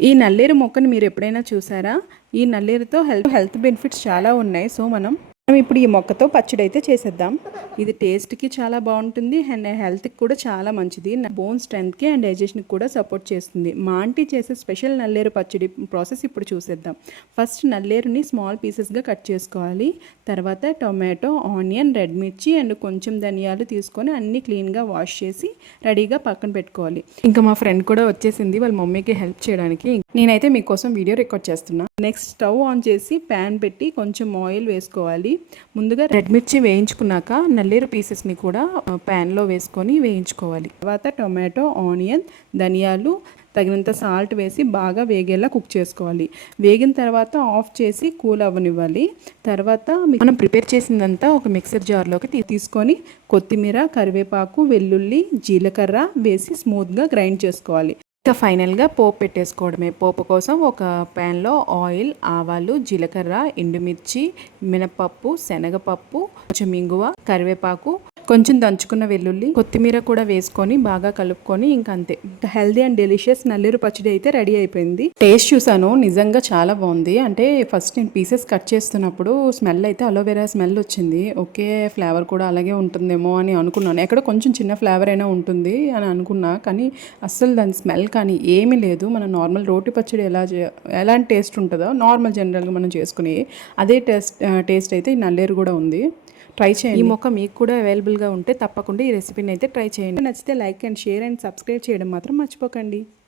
ఈ నల్లేరు మొక్కని మీరు ఎప్పుడైనా చూసారా? ఈ నల్లేరుతో హెల్త్ బెనిఫిట్స్ చాలా ఉన్నాయి. సో మనం ఇప్పుడు ఈ మొక్కతో పచ్చడి అయితే చేసేద్దాం. ఇది టేస్ట్కి చాలా బాగుంటుంది అండ్ హెల్త్కి కూడా చాలా మంచిది. బోన్ స్ట్రెంత్కి అండ్ డైజెషన్కి కూడా సపోర్ట్ చేస్తుంది. మా ఆంటీ చేసే స్పెషల్ నల్లేరు పచ్చడి ప్రాసెస్ ఇప్పుడు చూసేద్దాం. ఫస్ట్ నల్లేరుని స్మాల్ పీసెస్గా కట్ చేసుకోవాలి. తర్వాత టొమాటో, ఆనియన్, రెడ్ మిర్చి అండ్ కొంచెం ధనియాలు తీసుకొని అన్నీ క్లీన్గా వాష్ చేసి రెడీగా పక్కన పెట్టుకోవాలి. ఇంకా మా ఫ్రెండ్ కూడా వచ్చేసింది వాళ్ళ మమ్మీకి హెల్ప్ చేయడానికి. నేనైతే మీకోసం వీడియో రికార్డ్ చేస్తున్నా. నెక్స్ట్ స్టవ్ ఆన్ చేసి ప్యాన్ పెట్టి కొంచెం ఆయిల్ వేసుకోవాలి. ముందుగా రెడ్ మిర్చి వేయించుకున్నాక నల్లేరు పీసెస్ని కూడా ప్యాన్లో వేసుకొని వేయించుకోవాలి. తర్వాత టొమాటో, ఆనియన్, ధనియాలు, తగినంత సాల్ట్ వేసి బాగా వేగేలా కుక్ చేసుకోవాలి. వేగిన తర్వాత ఆఫ్ చేసి కూల్ అవ్వనివ్వాలి. తర్వాత మనం ప్రిపేర్ చేసిందంతా ఒక మిక్సర్ జార్లోకి తీసుకొని కొత్తిమీర, కరివేపాకు, వెల్లుల్లి, జీలకర్ర వేసి స్మూత్గా గ్రైండ్ చేసుకోవాలి. ఇంకా ఫైనల్గా పోపు పెట్టేసుకోవడమే. పోపు కోసం ఒక ప్యాన్లో ఆయిల్, ఆవాలు, జీలకర్ర, ఎండుమిర్చి, మినపప్పు, శనగపప్పు, కొంచెం ఇంగువ, కరివేపాకు, కొంచెం దంచుకున్న వెల్లుల్లి, కొత్తిమీర కూడా వేసుకొని బాగా కలుపుకొని ఇంకా అంతే. హెల్దీ అండ్ డెలిషియస్ నల్లేరు పచ్చడి అయితే రెడీ అయిపోయింది. టేస్ట్ చూసాను, నిజంగా చాలా బాగుంది. అంటే ఫస్ట్ నేను పీసెస్ కట్ చేస్తున్నప్పుడు స్మెల్ అయితే అలోవెరా స్మెల్ వచ్చింది. ఓకే, ఫ్లేవర్ కూడా అలాగే ఉంటుందేమో అని అనుకున్నాను. ఎక్కడ కొంచెం చిన్న ఫ్లేవర్ అయినా ఉంటుంది అని అనుకున్నా, కానీ అస్సలు దాని స్మెల్ కానీ ఏమీ లేదు. మన నార్మల్ రోటి పచ్చడి ఎలాంటి టేస్ట్ ఉంటుందో నార్మల్ జనరల్గా మనం చేసుకుని అదే టేస్ట్ అయితే ఈ నల్లేరు కూడా ఉంది. ట్రై చేయండి. ఈ మొక్క మీకు కూడా అవైలబుల్గా ఉంటే తప్పకుండా ఈ రెసిపీని అయితే ట్రై చేయండి. నచ్చితే like and share and subscribe చేయడం మాత్రం మర్చిపోకండి.